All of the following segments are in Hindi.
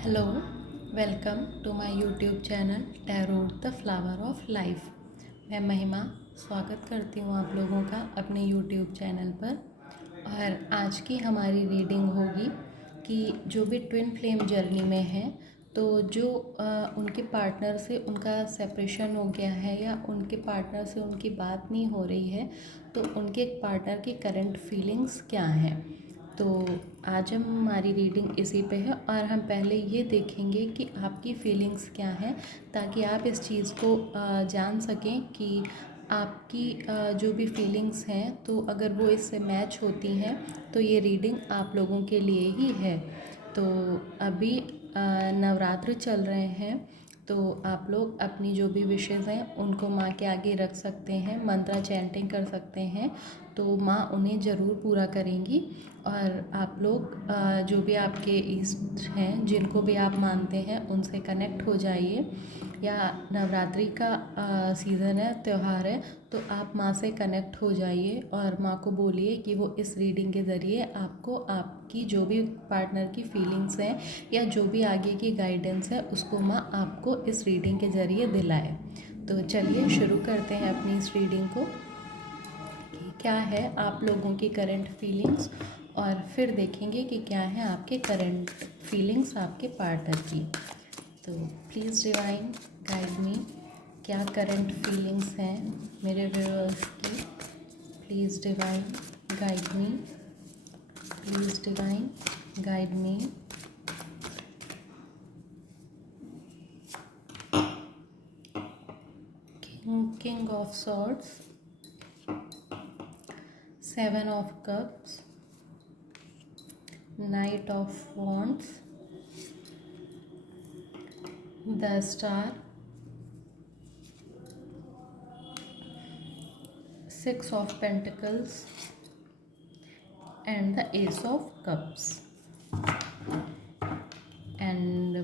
Hello, welcome to my YouTube channel tarot the flower of life. मैं महिमा स्वागत करती हूँ आप लोगों का अपने यूट्यूब चैनल पर। और आज की हमारी रीडिंग होगी कि जो भी ट्विन फ्लेम जर्नी में है, तो जो उनके पार्टनर से उनका सेपरेशन हो गया है या उनके पार्टनर से उनकी बात नहीं हो रही है, तो उनके पार्टनर की करंट फीलिंग्स क्या हैं। तो आज हमारी रीडिंग इसी पे है और हम पहले ये देखेंगे कि आपकी फीलिंग्स क्या हैं, ताकि आप इस चीज़ को जान सकें कि आपकी जो भी फीलिंग्स हैं, तो अगर वो इससे मैच होती हैं तो ये रीडिंग आप लोगों के लिए ही है। तो अभी नवरात्र चल रहे हैं, तो आप लोग अपनी जो भी विशेज़ हैं उनको माँ के आगे रख सकते हैं, मंत्रा चैंटिंग कर सकते हैं, तो माँ उन्हें ज़रूर पूरा करेंगी। और आप लोग जो भी आपके इष्ट हैं, जिनको भी आप मानते हैं, उनसे कनेक्ट हो जाइए। या नवरात्रि का सीज़न है, त्यौहार है, तो आप माँ से कनेक्ट हो जाइए और माँ को बोलिए कि वो इस रीडिंग के ज़रिए आपको आपकी जो भी पार्टनर की फीलिंग्स हैं या जो भी आगे की गाइडेंस है, उसको माँ आपको इस रीडिंग के ज़रिए दिलाए। तो चलिए शुरू करते हैं अपनी इस रीडिंग को कि क्या है आप लोगों की करंट फीलिंग्स, और फिर देखेंगे कि क्या है आपके करंट फीलिंग्स आपके पार्टनर की। तो प्लीज़ डिवाइन गाइड मी, क्या करंट फीलिंग्स हैं मेरे व्यूअर्स की। Please divine guide me, please divine guide me. King of swords, 7 of cups, night of wands, the star, 6 of Pentacles, and the Ace of Cups, and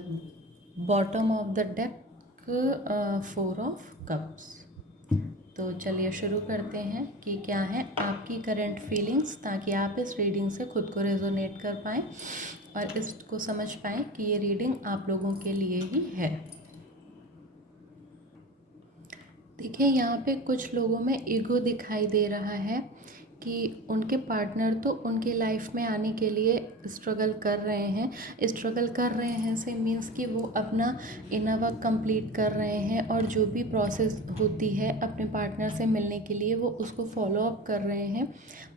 bottom of the deck 4 of Cups। तो चलिए शुरू करते हैं कि क्या है आपकी करंट फीलिंग्स, ताकि आप इस रीडिंग से खुद को रेजोनेट कर पाएँ और इसको समझ पाएँ कि ये रीडिंग आप लोगों के लिए ही है। देखिए, यहाँ पे कुछ लोगों में ईगो दिखाई दे रहा है कि उनके पार्टनर तो उनकी लाइफ में आने के लिए स्ट्रगल कर रहे हैं। स्ट्रगल कर रहे हैं से मीन्स कि वो अपना इनर वर्क कंप्लीट कर रहे हैं और जो भी प्रोसेस होती है अपने पार्टनर से मिलने के लिए वो उसको फॉलो अप कर रहे हैं।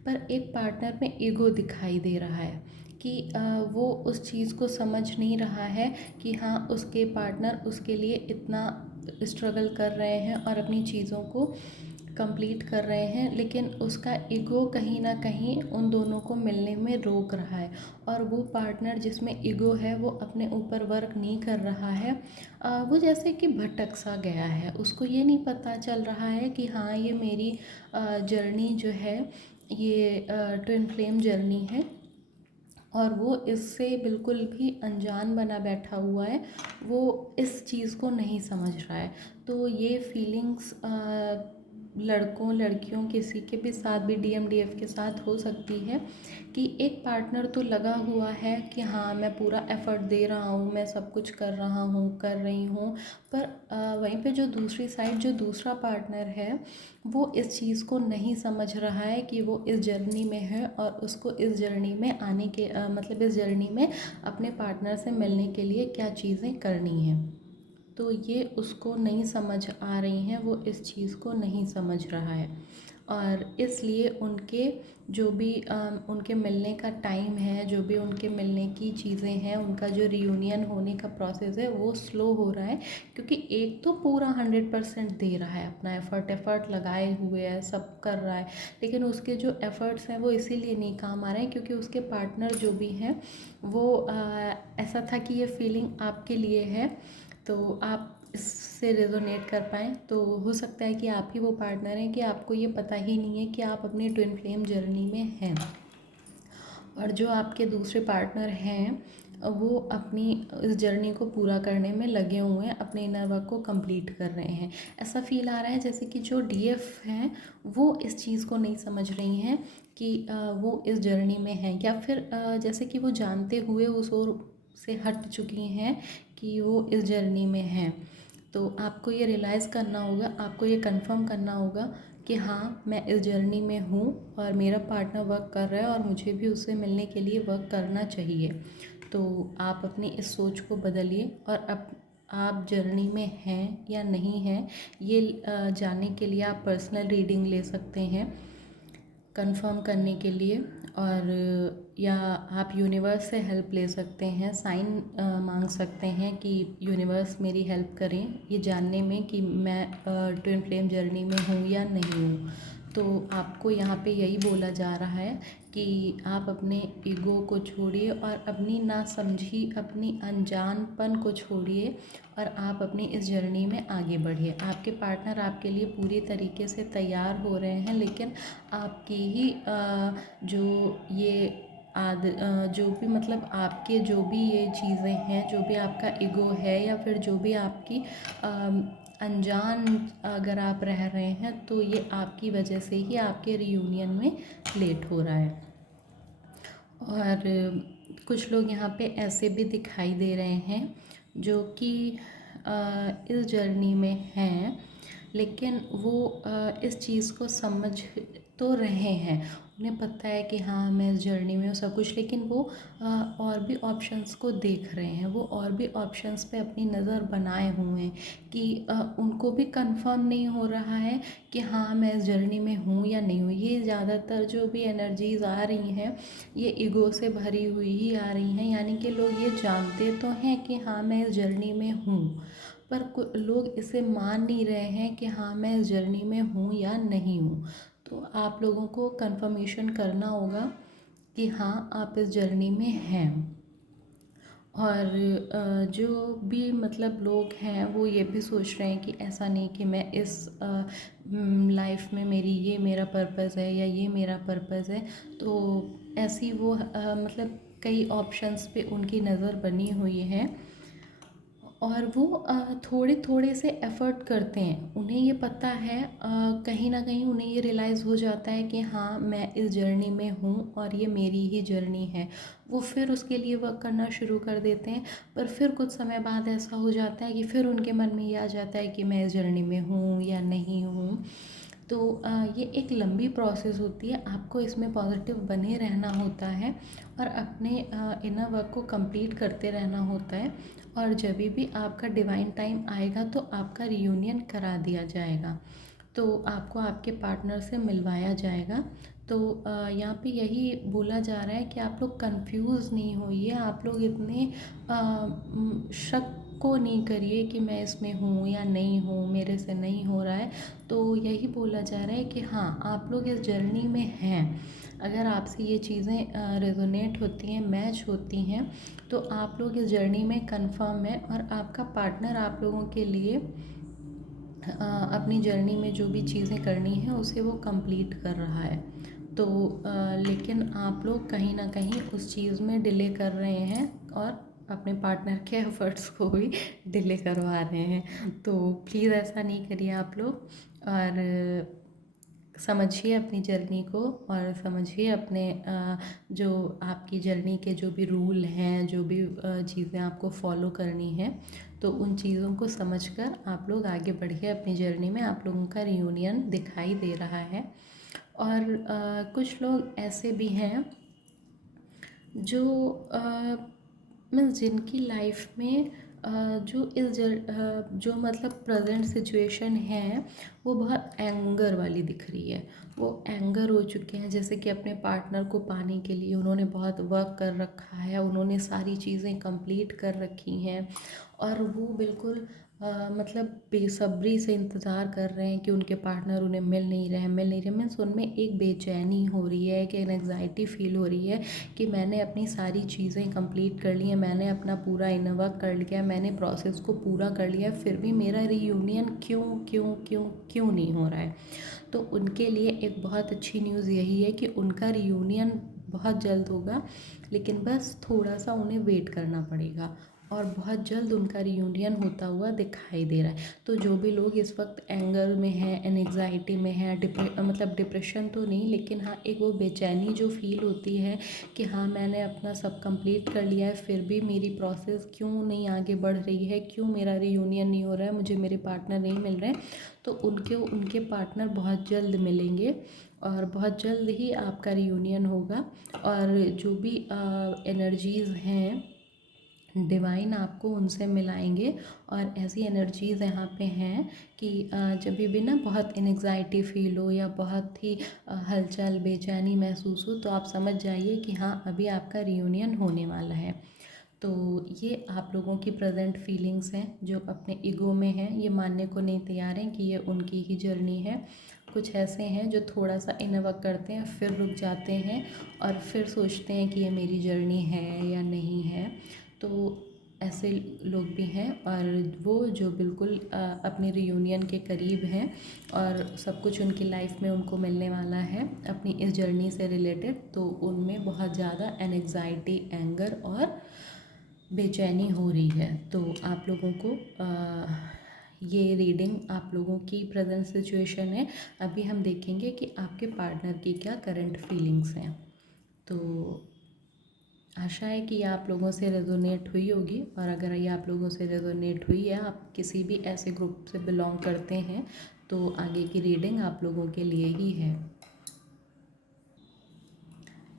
पर एक पार्टनर में ईगो दिखाई दे रहा है कि वो उस चीज़ को समझ नहीं रहा है कि हाँ, उसके पार्टनर उसके लिए इतना स्ट्रगल कर रहे हैं और अपनी चीज़ों को कंप्लीट कर रहे हैं, लेकिन उसका ईगो कहीं ना कहीं उन दोनों को मिलने में रोक रहा है। और वो पार्टनर जिसमें ईगो है वो अपने ऊपर वर्क नहीं कर रहा है। वो जैसे कि भटक सा गया है, उसको ये नहीं पता चल रहा है कि हाँ, ये मेरी जर्नी जो है ये ट्विन फ्लेम जर्नी है, और वो इससे बिल्कुल भी अनजान बना बैठा हुआ है। वो इस चीज़ को नहीं समझ रहा है। तो ये फीलिंग्स लड़कों लड़कियों किसी के भी साथ भी DMDF के साथ हो सकती है कि एक पार्टनर तो लगा हुआ है कि हाँ, मैं पूरा एफ़र्ट दे रहा हूँ, मैं सब कुछ कर रहा हूँ, कर रही हूँ, पर वहीं पे जो दूसरी साइड जो दूसरा पार्टनर है वो इस चीज़ को नहीं समझ रहा है कि वो इस जर्नी में है और उसको इस जर्नी में आने के मतलब इस जर्नी में अपने पार्टनर से मिलने के लिए क्या चीज़ें करनी हैं। तो ये उसको नहीं समझ आ रही हैं, वो इस चीज़ को नहीं समझ रहा है, और इसलिए उनके जो भी उनके मिलने का टाइम है, जो भी उनके मिलने की चीज़ें हैं, उनका जो रियूनियन होने का प्रोसेस है वो स्लो हो रहा है। क्योंकि एक तो पूरा 100% दे रहा है, अपना एफ़र्ट लगाए हुए है, सब कर रहा है, लेकिन उसके जो एफ़र्ट्स हैं वो इसीलिए नहीं काम आ रहे हैं क्योंकि उसके पार्टनर जो भी हैं वो ऐसा था कि ये फीलिंग आपके लिए है, तो आप इससे रेजोनेट कर पाएँ। तो हो सकता है कि आप ही वो पार्टनर हैं कि आपको ये पता ही नहीं है कि आप अपनी ट्विन फ्लेम जर्नी में हैं, और जो आपके दूसरे पार्टनर हैं वो अपनी इस जर्नी को पूरा करने में लगे हुए हैं, अपने इनर वर्क को कंप्लीट कर रहे हैं। ऐसा फील आ रहा है जैसे कि जो DF हैं वो इस चीज़ को नहीं समझ रही हैं कि वो इस जर्नी में हैं, या फिर जैसे कि वो जानते हुए उस ओर से हट चुकी हैं कि वो इस जर्नी में हैं। तो आपको ये रियलाइज़ करना होगा, आपको ये कंफर्म करना होगा कि हाँ, मैं इस जर्नी में हूँ और मेरा पार्टनर वर्क कर रहा है और मुझे भी उससे मिलने के लिए वर्क करना चाहिए। तो आप अपनी इस सोच को बदलिए और आप जर्नी में हैं या नहीं हैं, ये जानने के लिए आप पर्सनल रीडिंग ले सकते हैं कंफर्म करने के लिए। और या आप यूनिवर्स से हेल्प ले सकते हैं, साइन मांग सकते हैं कि यूनिवर्स मेरी हेल्प करें ये जानने में कि मैं ट्विन फ्लेम जर्नी में हूँ या नहीं हूँ। तो आपको यहाँ पे यही बोला जा रहा है कि आप अपने ईगो को छोड़िए और अपनी नासमझी, अपनी अनजानपन को छोड़िए और आप अपनी इस जर्नी में आगे बढ़िए। आपके पार्टनर आपके लिए पूरी तरीके से तैयार हो रहे हैं, लेकिन आपकी ही जो भी मतलब आपके जो भी ये चीज़ें हैं, जो भी आपका ईगो है या फिर जो भी आपकी अनजान अगर आप रह रहे हैं तो ये आपकी वजह से ही आपके रियूनियन में लेट हो रहा है। और कुछ लोग यहाँ पे ऐसे भी दिखाई दे रहे हैं जो कि इस जर्नी में हैं, लेकिन वो इस चीज़ को समझ तो रहे हैं, उन्हें पता है कि हाँ मैं इस जर्नी में हूँ सब कुछ, लेकिन वो और भी ऑप्शंस को देख रहे हैं, वो और भी ऑप्शंस पे अपनी नज़र बनाए हुए हैं कि उनको भी कंफर्म नहीं हो रहा है कि हाँ मैं इस जर्नी में हूँ या नहीं हूँ। ये ज़्यादातर जो भी एनर्जीज़ आ रही हैं ये ईगो से भरी हुई ही आ रही हैं, यानी कि लोग ये जानते तो हैं कि हाँ मैं इस जर्नी में हूँ, पर लोग इसे मान नहीं रहे हैं कि हाँ मैं इस जर्नी में हूँ या नहीं हूँ। तो आप लोगों को कंफर्मेशन करना होगा कि हाँ आप इस जर्नी में हैं। और जो भी मतलब लोग हैं वो ये भी सोच रहे हैं कि ऐसा नहीं कि मैं इस लाइफ में मेरा पर्पज़ है या ये मेरा पर्पज़ है, तो ऐसी वो मतलब कई ऑप्शंस पे उनकी नज़र बनी हुई है और वो थोड़े थोड़े से एफ़र्ट करते हैं। उन्हें ये पता है, कहीं ना कहीं उन्हें ये रियलाइज़ हो जाता है कि हाँ मैं इस जर्नी में हूँ और ये मेरी ही जर्नी है। वो फिर उसके लिए वर्क करना शुरू कर देते हैं, पर फिर कुछ समय बाद ऐसा हो जाता है कि फिर उनके मन में ये आ जाता है कि मैं इस जर्नी में हूँ या नहीं हूँ। तो ये एक लंबी प्रोसेस होती है, आपको इसमें पॉजिटिव बने रहना होता है और अपने इनर वर्क को कंप्लीट करते रहना होता है। और जब भी आपका डिवाइन टाइम आएगा तो आपका रियूनियन करा दिया जाएगा, तो आपको आपके पार्टनर से मिलवाया जाएगा। तो यहाँ पे यही बोला जा रहा है कि आप लोग कंफ्यूज नहीं होइए, आप लोग इतने शक को नहीं करिए कि मैं इसमें हूँ या नहीं हूँ, मेरे से नहीं हो रहा है। तो यही बोला जा रहा है कि हाँ आप लोग इस जर्नी में हैं। अगर आपसे ये चीज़ें रेजोनेट होती हैं, मैच होती हैं, तो आप लोग इस जर्नी में कंफर्म है और आपका पार्टनर आप लोगों के लिए अपनी जर्नी में जो भी चीज़ें करनी है उसे वो कंप्लीट कर रहा है। तो लेकिन आप लोग कहीं ना कहीं उस चीज़ में डिले कर रहे हैं और अपने पार्टनर के एफर्ट्स को भी डिले करवा रहे हैं। तो प्लीज़ ऐसा नहीं करिए आप लोग, और समझिए अपनी जर्नी को और समझिए अपने जो आपकी जर्नी के जो भी रूल हैं, जो भी चीज़ें आपको फॉलो करनी है, तो उन चीज़ों को समझकर आप लोग आगे बढ़िए अपनी जर्नी में। आप लोगों का रियूनियन दिखाई दे रहा है। और कुछ लोग ऐसे भी हैं जो मीन्स जिनकी लाइफ में जो मतलब प्रेजेंट सिचुएशन है वो बहुत एंगर वाली दिख रही है। वो एंगर हो चुके हैं, जैसे कि अपने पार्टनर को पाने के लिए उन्होंने बहुत वर्क कर रखा है, उन्होंने सारी चीज़ें कंप्लीट कर रखी हैं और वो बिल्कुल मतलब बेसब्री से इंतज़ार कर रहे हैं कि उनके पार्टनर उन्हें मिल नहीं रहे। मीन्स उनमें एक बेचैनी हो रही है, कि एंग्जाइटी फील हो रही है कि मैंने अपनी सारी चीज़ें कंप्लीट कर ली हैं, मैंने अपना पूरा इनर वर्क कर लिया, मैंने प्रोसेस को पूरा कर लिया, फिर भी मेरा रीयूनियन क्यों क्यों क्यों क्यों नहीं हो रहा है। तो उनके लिए एक बहुत अच्छी न्यूज़ यही है कि उनका रीयूनियन बहुत जल्द होगा, लेकिन बस थोड़ा सा उन्हें वेट करना पड़ेगा और बहुत जल्द उनका रियूनियन होता हुआ दिखाई दे रहा है। तो जो भी लोग इस वक्त एंगर में हैं, एंग्जाइटी में हैं, मतलब डिप्रेशन तो नहीं, लेकिन हाँ एक वो बेचैनी जो फील होती है कि हाँ मैंने अपना सब कंप्लीट कर लिया है, फिर भी मेरी प्रोसेस क्यों नहीं आगे बढ़ रही है, क्यों मेरा रियूनियन नहीं हो रहा है, मुझे मेरे पार्टनर नहीं मिल रहे हैं, तो उनके पार्टनर बहुत जल्द मिलेंगे और बहुत जल्द ही आपका रियूनियन होगा। और जो भी एनर्जीज़ हैं डिवाइन आपको उनसे मिलाएंगे। और ऐसी एनर्जीज़ यहाँ पे हैं कि जब भी ना बहुत एंग्जाइटी फील हो या बहुत ही हलचल बेचैनी महसूस हो, तो आप समझ जाइए कि हाँ अभी आपका रियूनियन होने वाला है। तो ये आप लोगों की प्रेजेंट फीलिंग्स हैं जो अपने ईगो में हैं, ये मानने को नहीं तैयार हैं कि ये उनकी ही जर्नी है। कुछ ऐसे हैं जो थोड़ा सा इनर वर्क करते हैं, फिर रुक जाते हैं और फिर सोचते हैं कि ये मेरी जर्नी है या नहीं है। तो ऐसे लोग भी हैं। और वो जो बिल्कुल अपने रियूनियन के करीब हैं और सब कुछ उनकी लाइफ में उनको मिलने वाला है अपनी इस जर्नी से रिलेटेड, तो उनमें बहुत ज़्यादा एंग्जाइटी, एंगर और बेचैनी हो रही है। तो आप लोगों को ये रीडिंग आप लोगों की प्रेजेंट सिचुएशन है। अभी हम देखेंगे कि आपके पार्टनर की क्या करंट फीलिंग्स हैं। तो आशा है कि ये आप लोगों से रेजोनेट हुई होगी, और अगर ये आप लोगों से रेजोनेट हुई है, आप किसी भी ऐसे ग्रुप से बिलोंग करते हैं, तो आगे की रीडिंग आप लोगों के लिए ही है।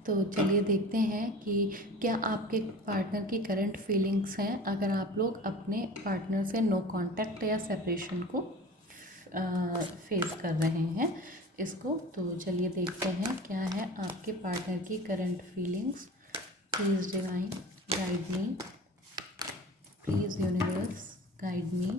तो चलिए देखते हैं कि क्या आपके पार्टनर की करंट फीलिंग्स हैं अगर आप लोग अपने पार्टनर से नो कांटेक्ट या सेपरेशन को फेस कर रहे हैं इसको। तो चलिए देखते हैं क्या है आपके पार्टनर की current feelings. Please divine guide me, please universe guide me.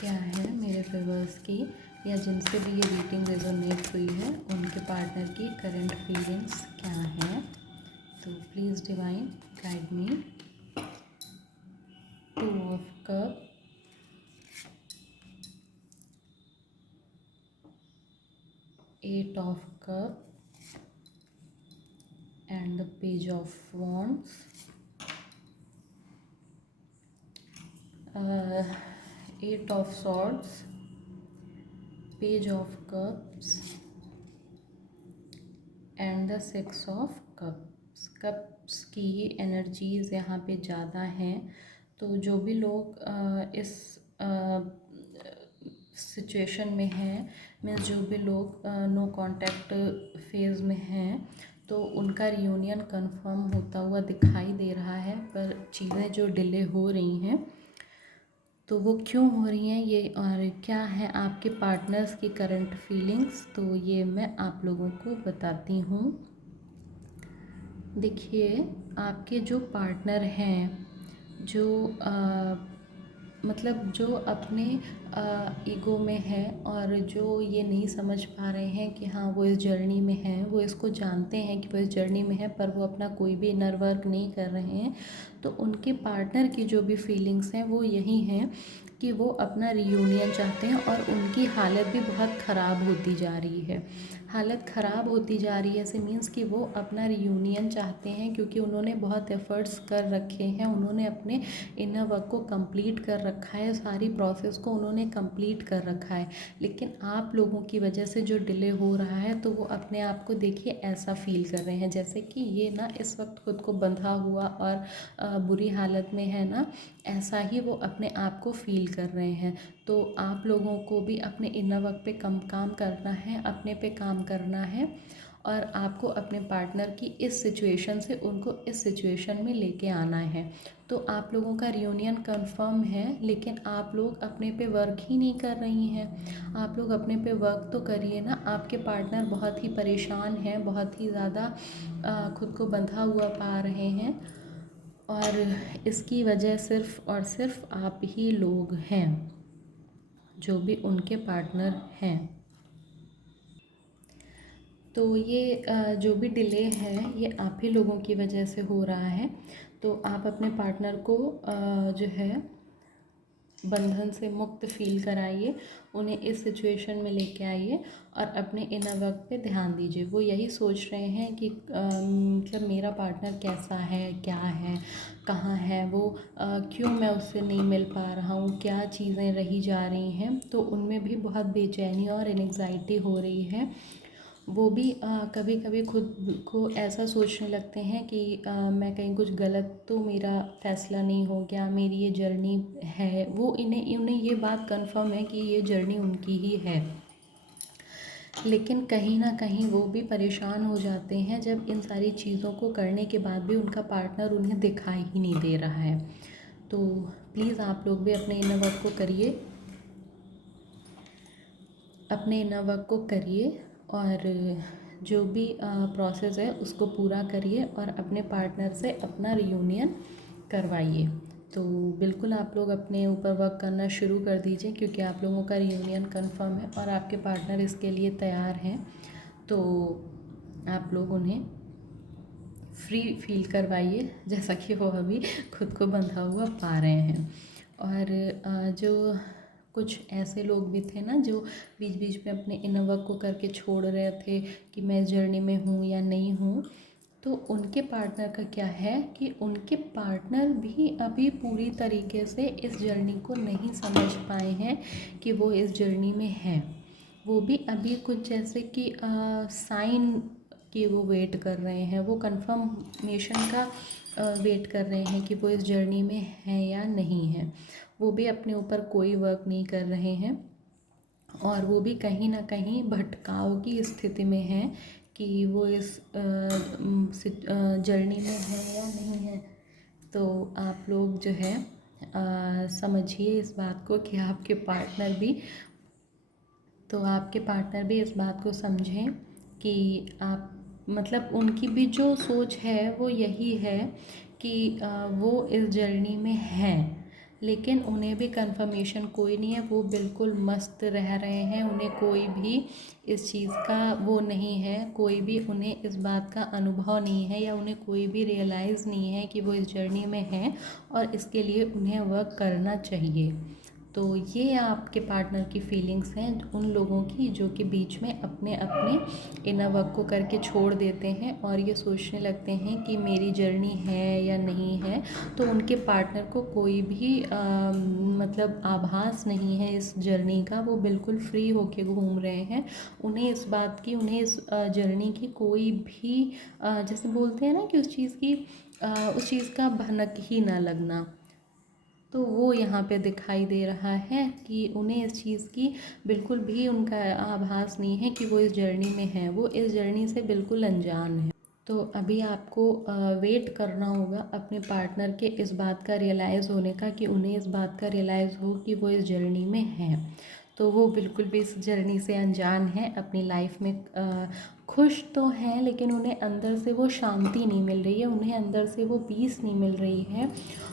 क्या है मेरे व्यूअर्स की या जिनसे भी ये रीडिंग रेजोनेट हुई है उनके पार्टनर की करंट फीलिंग्स क्या हैं। तो please divine guide me. 2 of cup, 8 of cup and the page of wands, 8 of swords, page of cups and the 6 of cups. Cups की एनर्जीज़ यहाँ पे ज़्यादा हैं। तो जो भी लोग इस सिचुएशन में हैं, मीन्स जो भी लोग नो कांटेक्ट फेज़ में हैं, तो उनका रियूनियन कंफर्म होता हुआ दिखाई दे रहा है। पर चीज़ें जो डिले हो रही हैं, तो वो क्यों हो रही हैं ये, और क्या है आपके पार्टनर्स की करंट फीलिंग्स, तो ये मैं आप लोगों को बताती हूँ। देखिए, आपके जो पार्टनर हैं, जो मतलब जो अपने ईगो में है और जो ये नहीं समझ पा रहे हैं कि हाँ वो इस जर्नी में हैं, वो इसको जानते हैं कि वो इस जर्नी में है, पर वो अपना कोई भी इनर वर्क नहीं कर रहे हैं। तो उनके पार्टनर की जो भी फीलिंग्स हैं वो यही हैं कि वो अपना रियूनियन चाहते हैं और उनकी हालत भी बहुत ख़राब होती जा रही है। हालत ख़राब होती जा रही है ऐसे मीन्स कि वो अपना रियूनियन चाहते हैं क्योंकि उन्होंने बहुत एफ़र्ट्स कर रखे हैं, उन्होंने अपने इनर वर्क को कंप्लीट कर रखा है, सारी प्रोसेस को उन्होंने कंप्लीट कर रखा है। लेकिन आप लोगों की वजह से जो डिले हो रहा है, तो वो अपने आप को देखिए ऐसा फ़ील कर रहे हैं जैसे कि ये ना इस वक्त खुद को बंधा हुआ और बुरी हालत में है ना, ऐसा ही वो अपने आप को फ़ील कर रहे हैं। तो आप लोगों को भी अपने इनर वर्क पे काम करना है, अपने पे काम करना है, और आपको अपने पार्टनर की इस सिचुएशन से उनको इस सिचुएशन में लेके आना है। तो आप लोगों का रियूनियन कंफर्म है, लेकिन आप लोग अपने पे वर्क ही नहीं कर रही हैं। आप लोग अपने पे वर्क तो करिए ना। आपके पार्टनर बहुत ही परेशान हैं, बहुत ही ज़्यादा खुद को बंधा हुआ पा रहे हैं, और इसकी वजह सिर्फ़ और सिर्फ आप ही लोग हैं, जो भी उनके पार्टनर हैं। तो ये जो भी डिले है ये आप ही लोगों की वजह से हो रहा है। तो आप अपने पार्टनर को जो है बंधन से मुक्त फील कराइए, उन्हें इस सिचुएशन में लेके आइए और अपने इनर वर्क पे ध्यान दीजिए। वो यही सोच रहे हैं कि मतलब मेरा पार्टनर कैसा है, क्या है, कहाँ है वो, क्यों मैं उससे नहीं मिल पा रहा हूँ, क्या चीज़ें रही जा रही हैं। तो उनमें भी बहुत बेचैनी और एंग्जाइटी हो रही है। वो भी कभी कभी खुद को ऐसा सोचने लगते हैं कि मैं कहीं कुछ गलत तो मेरा फ़ैसला नहीं हो गया, मेरी ये जर्नी है। वो इन्हें उन्हें ये बात कंफर्म है कि ये जर्नी उनकी ही है, लेकिन कहीं ना कहीं वो भी परेशान हो जाते हैं जब इन सारी चीज़ों को करने के बाद भी उनका पार्टनर उन्हें दिखाई ही नहीं दे रहा है। तो प्लीज़ आप लोग भी अपने इनर वर्क को करिए, अपने इनर वर्क को करिए और जो भी प्रोसेस है उसको पूरा करिए और अपने पार्टनर से अपना रियूनियन करवाइए। तो बिल्कुल आप लोग अपने ऊपर वर्क करना शुरू कर दीजिए, क्योंकि आप लोगों का रियूनियन कंफर्म है और आपके पार्टनर इसके लिए तैयार हैं। तो आप लोग उन्हें फ्री फील करवाइए, जैसा कि वो अभी खुद को बंधा हुआ पा रहे हैं। और जो कुछ ऐसे लोग भी थे ना जो बीच बीच में अपने इनर वर्क को करके छोड़ रहे थे कि मैं इस जर्नी में हूँ या नहीं हूँ, तो उनके पार्टनर का क्या है कि उनके पार्टनर भी अभी पूरी तरीके से इस जर्नी को नहीं समझ पाए हैं कि वो इस जर्नी में है। वो भी अभी कुछ जैसे कि साइन कि वो वेट कर रहे हैं, वो कंफर्मेशन का वेट कर रहे हैं कि वो इस जर्नी में है या नहीं है। वो भी अपने ऊपर कोई वर्क नहीं कर रहे हैं और वो भी कहीं ना कहीं भटकाव की स्थिति में हैं कि वो इस जर्नी में है या नहीं है। तो आप लोग जो है समझिए इस बात को कि आपके पार्टनर भी इस बात को समझें कि आप मतलब उनकी भी जो सोच है वो यही है कि वो इस जर्नी में हैं, लेकिन उन्हें भी कंफर्मेशन कोई नहीं है। वो बिल्कुल मस्त रह रहे हैं, उन्हें कोई भी इस चीज़ का वो नहीं है, कोई भी उन्हें इस बात का अनुभव नहीं है या उन्हें कोई भी रियलाइज़ नहीं है कि वो इस जर्नी में हैं और इसके लिए उन्हें वर्क करना चाहिए। तो ये आपके पार्टनर की फीलिंग्स हैं उन लोगों की जो कि बीच में अपने अपने इनर वर्क को करके छोड़ देते हैं और ये सोचने लगते हैं कि मेरी जर्नी है या नहीं है। तो उनके पार्टनर को कोई भी मतलब आभास नहीं है इस जर्नी का, वो बिल्कुल फ्री होके घूम रहे हैं। उन्हें इस बात की, उन्हें इस जर्नी की कोई भी जैसे बोलते हैं ना कि उस चीज़ का भनक ही ना लगना। तो वो यहाँ पे दिखाई दे रहा है कि उन्हें इस चीज़ की बिल्कुल भी उनका आभास नहीं है कि वो इस जर्नी में है, वो इस जर्नी से बिल्कुल अनजान है। तो अभी आपको वेट करना होगा अपने पार्टनर के इस बात का रियलाइज़ होने का, कि उन्हें इस बात का रियलाइज़ हो कि वो इस जर्नी में है। तो वो बिल्कुल भी इस जर्नी से अनजान है, अपनी लाइफ में खुश तो हैं लेकिन उन्हें अंदर से वो शांति नहीं मिल रही है, उन्हें अंदर से वो पीस नहीं मिल रही है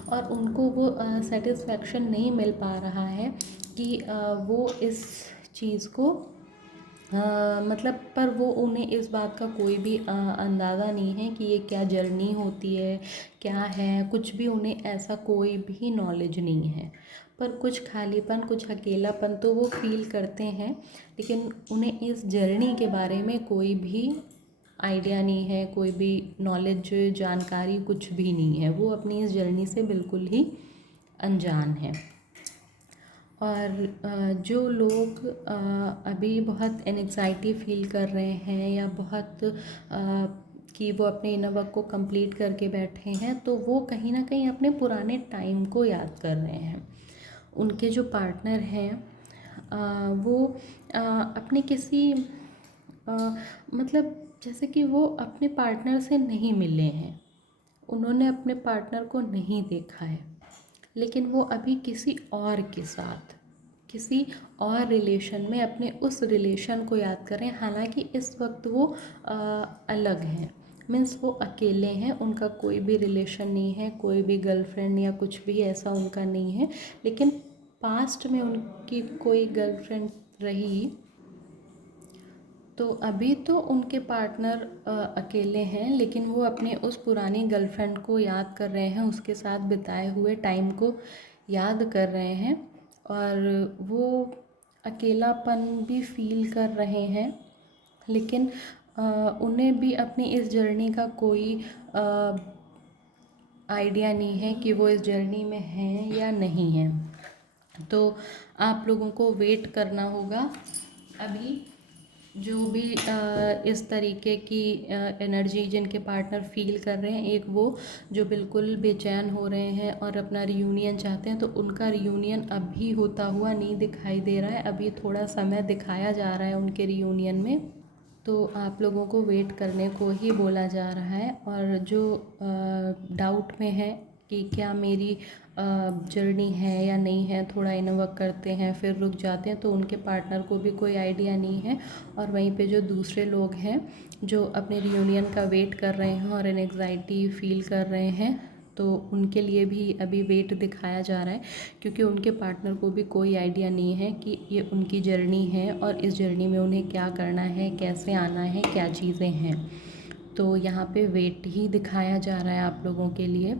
और उनको वो सेटिस्फेक्शन नहीं मिल पा रहा है कि वो इस चीज़ को मतलब पर वो उन्हें इस बात का कोई भी अंदाज़ा नहीं है कि ये क्या जर्नी होती है, क्या है, कुछ भी उन्हें ऐसा कोई भी नॉलेज नहीं है। पर कुछ खालीपन, कुछ अकेलापन तो वो फील करते हैं, लेकिन उन्हें इस जर्नी के बारे में कोई भी आइडिया नहीं है, कोई भी नॉलेज, जानकारी कुछ भी नहीं है। वो अपनी इस जर्नी से बिल्कुल ही अनजान है। और जो लोग अभी बहुत एंग्जाइटी फ़ील कर रहे हैं या बहुत कि वो अपने इनर वर्क को कंप्लीट करके बैठे हैं, तो वो कहीं ना कहीं अपने पुराने टाइम को याद कर रहे हैं। उनके जो पार्टनर हैं वो अपने किसी मतलब जैसे कि वो अपने पार्टनर से नहीं मिले हैं, उन्होंने अपने पार्टनर को नहीं देखा है, लेकिन वो अभी किसी और के साथ किसी और रिलेशन में अपने उस रिलेशन को याद कर रहे हैं। हालांकि इस वक्त वो अलग हैं, मीन्स वो अकेले हैं, उनका कोई भी रिलेशन नहीं है, कोई भी गर्लफ्रेंड या कुछ भी ऐसा उनका नहीं है। लेकिन पास्ट में उनकी कोई गर्लफ्रेंड रही, तो अभी तो उनके पार्टनर अकेले हैं, लेकिन वो अपने उस पुरानी गर्लफ्रेंड को याद कर रहे हैं, उसके साथ बिताए हुए टाइम को याद कर रहे हैं। और वो अकेलापन भी फ़ील कर रहे हैं, लेकिन उन्हें भी अपनी इस जर्नी का कोई आइडिया नहीं है कि वो इस जर्नी में हैं या नहीं हैं। तो आप लोगों को वेट करना होगा। अभी जो भी इस तरीके की एनर्जी जिनके पार्टनर फील कर रहे हैं, एक वो जो बिल्कुल बेचैन हो रहे हैं और अपना रियूनियन चाहते हैं, तो उनका रियूनियन अभी होता हुआ नहीं दिखाई दे रहा है। अभी थोड़ा समय दिखाया जा रहा है उनके रियूनियन में, तो आप लोगों को वेट करने को ही बोला जा रहा है। और जो डाउट में है कि क्या मेरी जर्नी है या नहीं है, थोड़ा इनवर्क करते हैं फिर रुक जाते हैं, तो उनके पार्टनर को भी कोई आइडिया नहीं है। और वहीं पे जो दूसरे लोग हैं जो अपने रियूनियन का वेट कर रहे हैं और एंग्जाइटी फील कर रहे हैं, तो उनके लिए भी अभी वेट दिखाया जा रहा है, क्योंकि उनके पार्टनर को भी कोई आइडिया नहीं है कि ये उनकी जर्नी है और इस जर्नी में उन्हें क्या करना है, कैसे आना है, क्या चीज़ें हैं। तो यहाँ पे वेट ही दिखाया जा रहा है आप लोगों के लिए,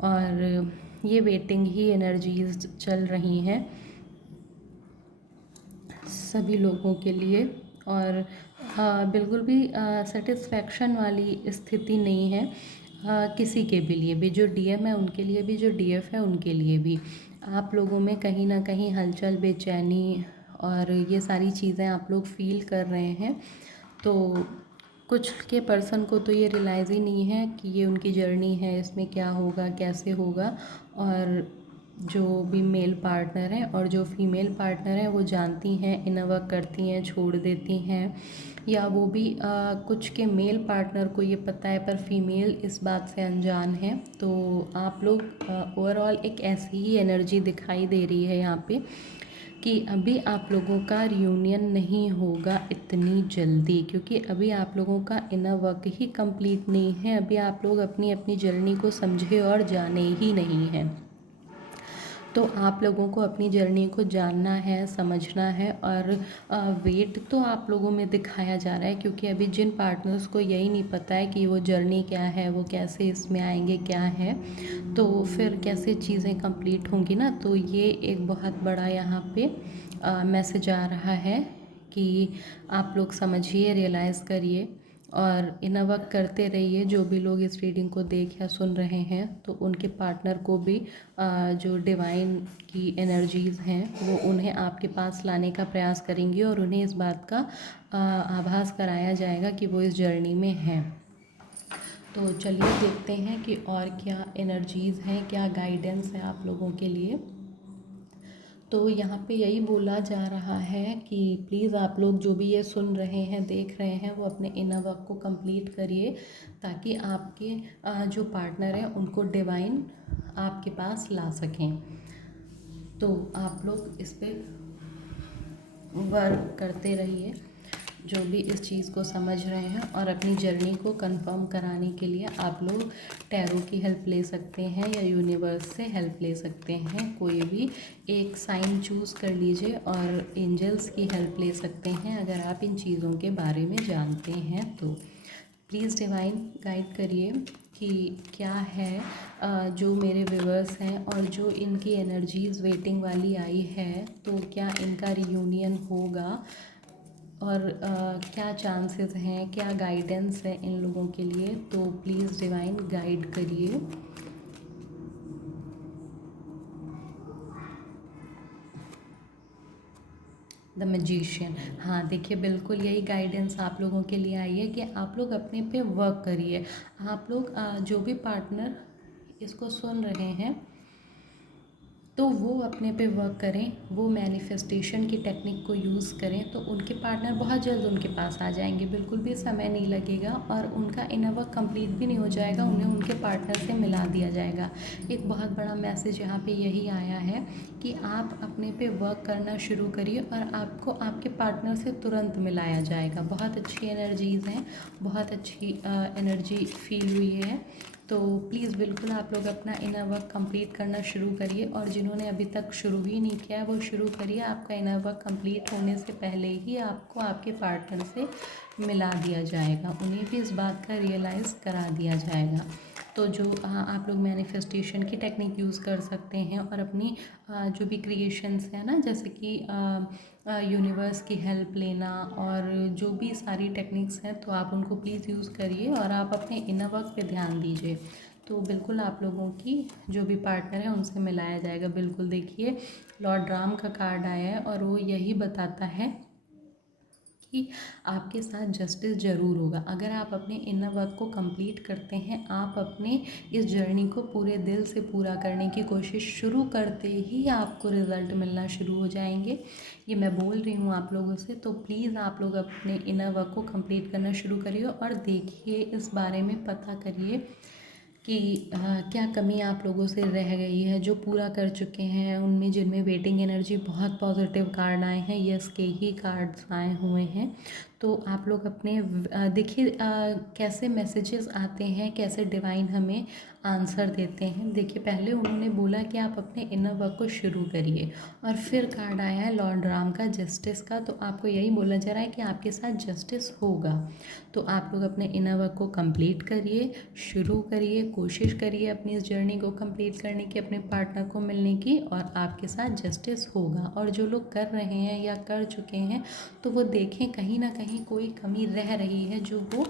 और ये वेटिंग ही एनर्जीज चल रही हैं सभी लोगों के लिए। और बिल्कुल भी सेटिस्फैक्शन वाली स्थिति नहीं है किसी के भी लिए भी, जो डीएम है उनके लिए भी, जो डीएफ है उनके लिए भी। आप लोगों में कहीं ना कहीं हलचल, बेचैनी और ये सारी चीज़ें आप लोग फील कर रहे हैं। तो कुछ के पर्सन को तो ये रियलाइज़ ही नहीं है कि ये उनकी जर्नी है, इसमें क्या होगा, कैसे होगा। और जो भी मेल पार्टनर हैं और जो फीमेल पार्टनर हैं वो जानती हैं, इनवर्क करती हैं, छोड़ देती हैं, या वो भी कुछ के मेल पार्टनर को ये पता है पर फीमेल इस बात से अनजान है। तो आप लोग ओवरऑल एक ऐसी ही एनर्जी दिखाई दे रही है यहाँ पे कि अभी आप लोगों का रियूनियन नहीं होगा इतनी जल्दी, क्योंकि अभी आप लोगों का इनर वर्क ही कंप्लीट नहीं है। अभी आप लोग अपनी अपनी जर्नी को समझे और जाने ही नहीं हैं। तो आप लोगों को अपनी जर्नी को जानना है, समझना है। और वेट तो आप लोगों में दिखाया जा रहा है, क्योंकि अभी जिन पार्टनर्स को यही नहीं पता है कि वो जर्नी क्या है, वो कैसे इसमें आएंगे, क्या है, तो फिर कैसे चीज़ें कंप्लीट होंगी ना। तो ये एक बहुत बड़ा यहाँ पे मैसेज आ रहा है कि आप लोग समझिए, रियलाइज़ करिए और इनर वर्क करते रहिए। जो भी लोग इस रीडिंग को देख या सुन रहे हैं, तो उनके पार्टनर को भी जो डिवाइन की एनर्जीज़ हैं वो उन्हें आपके पास लाने का प्रयास करेंगी, और उन्हें इस बात का आभास कराया जाएगा कि वो इस जर्नी में हैं। तो चलिए देखते हैं कि और क्या एनर्जीज़ हैं, क्या गाइडेंस है आप लोगों के लिए। तो यहाँ पे यही बोला जा रहा है कि प्लीज़ आप लोग जो भी ये सुन रहे हैं, देख रहे हैं, वो अपने इनर वर्क को कंप्लीट करिए, ताकि आपके जो पार्टनर हैं उनको डिवाइन आपके पास ला सकें। तो आप लोग इस पे वर्क करते रहिए, जो भी इस चीज़ को समझ रहे हैं। और अपनी जर्नी को कंफर्म कराने के लिए आप लोग टैरो की हेल्प ले सकते हैं या यूनिवर्स से हेल्प ले सकते हैं। कोई भी एक साइन चूज़ कर लीजिए और एंजल्स की हेल्प ले सकते हैं, अगर आप इन चीज़ों के बारे में जानते हैं तो। प्लीज़ डिवाइन गाइड करिए कि क्या है जो मेरे व्यूअर्स हैं और जो इनकी एनर्जीज़ वेटिंग वाली आई है, तो क्या इनका रियूनियन होगा, और क्या चांसेस हैं, क्या गाइडेंस है इन लोगों के लिए। तो प्लीज़ डिवाइन गाइड करिए। द मैजिशियन, हाँ देखिए, बिल्कुल यही गाइडेंस आप लोगों के लिए आई है कि आप लोग अपने पे वर्क करिए। आप लोग जो भी पार्टनर इसको सुन रहे हैं, तो वो अपने पे वर्क करें, वो मैनिफेस्टेशन की टेक्निक को यूज़ करें, तो उनके पार्टनर बहुत जल्द उनके पास आ जाएंगे। बिल्कुल भी समय नहीं लगेगा और उनका इनर वर्क कंप्लीट भी नहीं हो जाएगा, उन्हें उनके पार्टनर से मिला दिया जाएगा। एक बहुत बड़ा मैसेज यहाँ पे यही आया है कि आप अपने पे वर्क करना शुरू करिए और आपको आपके पार्टनर से तुरंत मिलाया जाएगा। बहुत अच्छी एनर्जीज़ हैं, बहुत अच्छी एनर्जी फील हुई है। तो प्लीज़ बिल्कुल आप लोग अपना इनर वर्क कंप्लीट करना शुरू करिए, और जिन्होंने अभी तक शुरू ही नहीं किया है वो शुरू करिए। आपका इनर वर्क कंप्लीट होने से पहले ही आपको आपके पार्टनर से मिला दिया जाएगा, उन्हें भी इस बात का रियलाइज़ करा दिया जाएगा। तो जो आप लोग मैनिफेस्टेशन की टेक्निक यूज़ कर सकते हैं और अपनी जो भी क्रिएशंस है ना, जैसे कि यूनिवर्स की हेल्प लेना और जो भी सारी टेक्निक्स हैं, तो आप उनको प्लीज़ यूज़ करिए और आप अपने इनर वर्क पे ध्यान दीजिए। तो बिल्कुल आप लोगों की जो भी पार्टनर है उनसे मिलाया जाएगा। बिल्कुल देखिए, लॉर्ड राम का कार्ड आया है और वो यही बताता है कि आपके साथ जस्टिस ज़रूर होगा। अगर आप अपने इनर वर्क को कंप्लीट करते हैं, आप अपने इस जर्नी को पूरे दिल से पूरा करने की कोशिश शुरू करते ही आपको रिज़ल्ट मिलना शुरू हो जाएंगे। ये मैं बोल रही हूँ आप लोगों से, तो प्लीज़ आप लोग अपने इनर वर्क को कंप्लीट करना शुरू करिए और देखिए, इस बारे में पता करिए कि क्या कमी आप लोगों से रह गई है। जो पूरा कर चुके हैं उनमें, जिनमें वेटिंग एनर्जी, बहुत पॉजिटिव कार्ड आए हैं, यस के ही कार्ड्स आए हुए हैं। तो आप लोग अपने देखिए कैसे मैसेजेस आते हैं, कैसे डिवाइन हमें आंसर देते हैं। देखिए, पहले उन्होंने बोला कि आप अपने इनर वर्क को शुरू करिए और फिर कार्ड आया है लॉर्ड राम का, जस्टिस का। तो आपको यही बोला जा रहा है कि आपके साथ जस्टिस होगा। तो आप लोग अपने इनर वर्क को कंप्लीट करिए, शुरू करिए, कोशिश करिए अपनी इस जर्नी को कंप्लीट करने की, अपने पार्टनर को मिलने की, और आपके साथ जस्टिस होगा। और जो लोग कर रहे हैं या कर चुके हैं, तो वो देखें कहीं ना कहीं कोई कमी रह रही है जो वो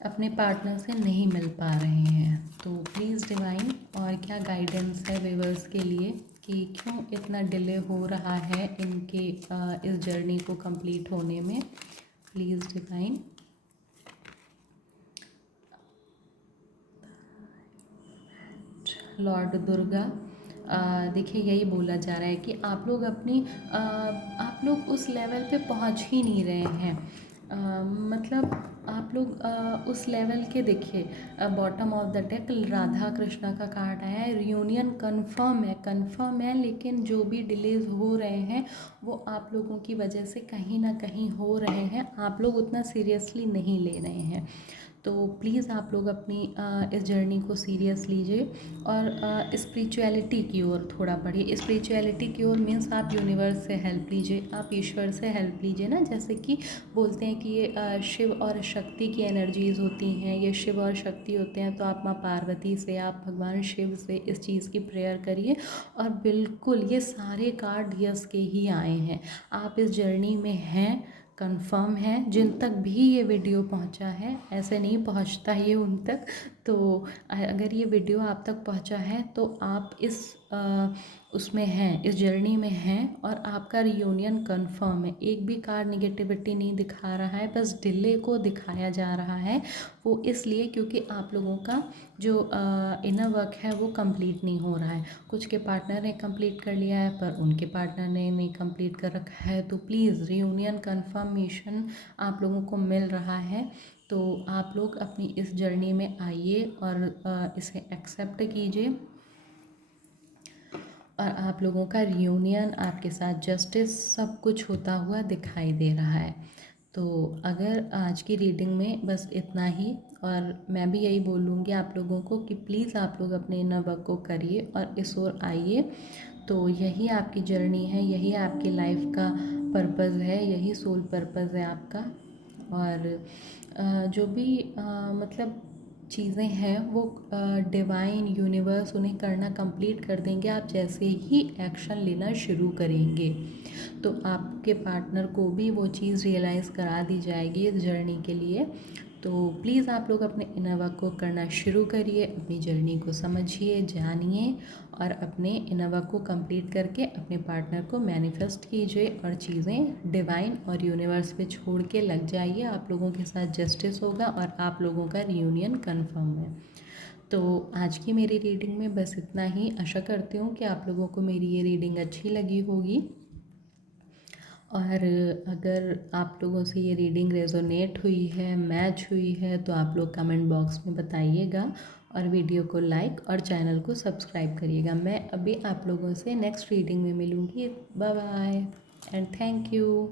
अपने पार्टनर से नहीं मिल पा रहे हैं। तो प्लीज़ डिवाइन, और क्या गाइडेंस है व्यूअर्स के लिए कि क्यों इतना डिले हो रहा है इनके इस जर्नी को कंप्लीट होने में। Please divine. लॉर्ड दुर्गा, देखिए यही बोला जा रहा है कि आप लोग आप लोग उस लेवल पे पहुंच ही नहीं रहे हैं। मतलब आप लोग उस लेवल के, देखिए bottom of the deck Radha Krishna का कार्ड आया है। रियूनियन कंफर्म है, लेकिन जो भी डिलेज हो रहे हैं वो आप लोगों की वजह से कहीं ना कहीं हो रहे हैं। आप लोग उतना सीरियसली नहीं ले रहे हैं। तो प्लीज़ आप लोग अपनी इस जर्नी को सीरियस लीजिए और स्पिरिचुअलिटी की ओर थोड़ा बढ़िए। स्पिरिचुअलिटी की ओर मीन्स आप यूनिवर्स से हेल्प लीजिए, आप ईश्वर से हेल्प लीजिए ना। जैसे कि बोलते हैं कि ये शिव और शक्ति की एनर्जीज़ होती हैं, ये शिव और शक्ति होते हैं। तो आप माँ पार्वती से, आप भगवान शिव से इस चीज़ की प्रेयर करिए। और बिल्कुल ये सारे कार्ड यस के ही आए हैं। आप इस जर्नी में हैं, कंफर्म है। जिन तक भी ये वीडियो पहुंचा है, ऐसे नहीं पहुंचता ये उन तक, तो अगर ये वीडियो आप तक पहुंचा है तो आप इस उसमें हैं, इस जर्नी में हैं और आपका रियूनियन कंफर्म है। एक भी कार्ड निगेटिविटी नहीं दिखा रहा है, बस डिले को दिखाया जा रहा है। वो इसलिए क्योंकि आप लोगों का जो इनर वर्क है वो कंप्लीट नहीं हो रहा है। कुछ के पार्टनर ने कंप्लीट कर लिया है पर उनके पार्टनर ने नहीं कंप्लीट कर रखा है। तो प्लीज़ रियूनियन कंफर्मेशन आप लोगों को मिल रहा है। तो आप लोग अपनी इस जर्नी में आइए और इसे एक्सेप्ट कीजिए। और आप लोगों का रियूनियन, आपके साथ जस्टिस, सब कुछ होता हुआ दिखाई दे रहा है। तो अगर आज की रीडिंग में बस इतना ही, और मैं भी यही बोलूँगी आप लोगों को कि प्लीज़ आप लोग अपने इनर वर्क को करिए और इस ओर आइए। तो यही आपकी जर्नी है, यही आपकी लाइफ का पर्पज़ है, यही सोल पर्पज़ है आपका। और जो भी मतलब चीज़ें हैं वो डिवाइन यूनिवर्स उन्हें करना कंप्लीट कर देंगे, आप जैसे ही एक्शन लेना शुरू करेंगे। तो आपके पार्टनर को भी वो चीज़ रियलाइज़ करा दी जाएगी इस जर्नी के लिए। तो प्लीज़ आप लोग अपने इनर वर्क को करना शुरू करिए, अपनी जर्नी को समझिए, जानिए और अपने इनर वर्क को कंप्लीट करके अपने पार्टनर को मैनिफेस्ट कीजिए और चीज़ें डिवाइन और यूनिवर्स पे छोड़ के लग जाइए। आप लोगों के साथ जस्टिस होगा और आप लोगों का रियूनियन कंफर्म है। तो आज की मेरी रीडिंग में बस इतना ही। आशा करती हूँ कि आप लोगों को मेरी ये रीडिंग अच्छी लगी होगी। और अगर आप लोगों से ये रीडिंग रेजोनेट हुई है, मैच हुई है, तो आप लोग कमेंट बॉक्स में बताइएगा और वीडियो को लाइक और चैनल को सब्सक्राइब करिएगा। मैं अभी आप लोगों से नेक्स्ट रीडिंग में मिलूँगी। Bye bye and thank you.